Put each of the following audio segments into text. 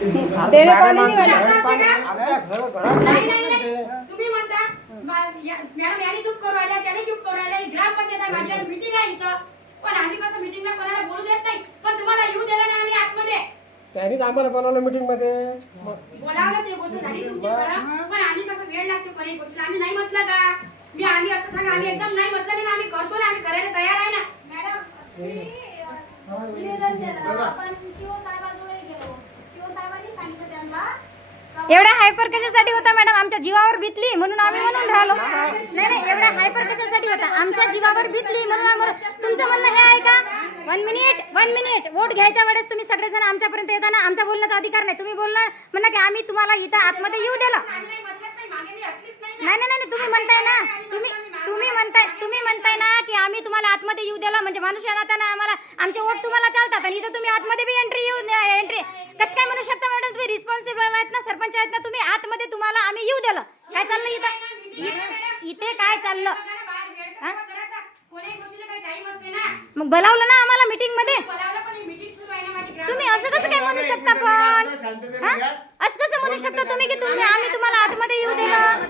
डेरे colony वाले तुम्ही म्हणता मॅडम याने चूक करू राहिल्या त्याने चूक करू राहिल्या ग्रामपंचायत आहे माझ्या मीटिंग आहे इथं पण आम्ही कसं मीटिंगला कोणाला बोलू देत नाही पण तुम्हाला येऊ दिलं नाही आम्ही आतमध्ये त्यांनीच आम्हाला बोलावलं मीटिंग मध्ये बोलावलं ते गोष्ट झाली तुमची खरं पण आम्ही कसं वेळ लागतो कोणी गोष्टीला आम्ही नाही म्हटलं का आम्ही असं सांगा आम्ही एकदम नाही म्हटलं नाही आम्ही करतो ना आम्ही करायला तयार आहे ना मॅडम निवेदन दिलं आपण शिवसाहेबांजवळ गेलो शिवसाहेबांनी सांगितलं त्यांना एवढा हायपर कशासाठी होता मॅडम आमच्या जीवावर बितली म्हणून आम्ही म्हणून राहिलो नाही एवढा हायपर कशासाठी होता आमच्या जीवावर बितली म्हणून तुमचं म्हणणं हे आहे का 1 मिनिट वोट घ्यायच्या वेळेस तुम्ही सगळेजण आमच्यापर्यंत येताना आमचा बोलण्याचा अधिकार नाही तुम्ही बोलला म्हणा की आम्ही तुम्हाला इथं आतमध्ये येऊ दिलं नाही तुम्ही म्हणताय ना तुम्ही म्हणताय ना की आम्ही तुम्हाला आतमध्ये येऊ दिलं म्हणजे माणूस या नात्यानं आम्हाला आमचे वोट तुम्हाला चालतात आणि इथं तुम्ही आतमध्ये बी एंट्री कसं काय म्हणू शकता मॅडम तुम्ही रिस्पॉन्सिबल आहेत ना सरपंच आहेत ना तुम्ही आतमध्ये तुम्हाला आम्ही येऊ दिलं काय चाललं इथे काय चाललं मग बोलावलं ना आम्हाला मीटिंग मध्ये तुम्ही असं कसं काय म्हणू शकता पण असं कसं म्हणू शकता तुम्ही की आम्ही तुम्हाला आतमध्ये येऊ दिलं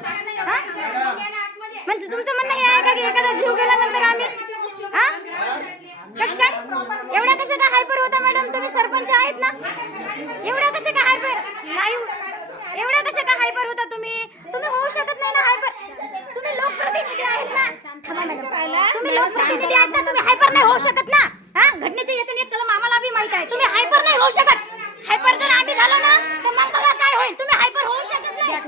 म्हणजे तुमचं म्हणणं हे आहे का की एखादा जीव गेल्यानंतर आम्ही कसं काय एवढा कसं काय हायपर होता मॅडम तुम्ही सरपंच आहेत ना एवढा कसं काय हायपर नाही एवढा कसं काय हायपर होता तुम्ही होऊ शकत नाही ना हायपर तुम्ही लोकप्रतिनिधी आहेत ना तुम्ही लोकप्रतिनिधी आहेत ना तुम्ही हायपर नाही होऊ शकत ना घटनेचे येथून एक कलम आम्हाला बी माहित आहे तुम्ही हायपर नाही होऊ शकत हायपर जर आम्ही झालो ना तर मग बघा काय होईल तुम्ही हायपर होऊ शकत नाही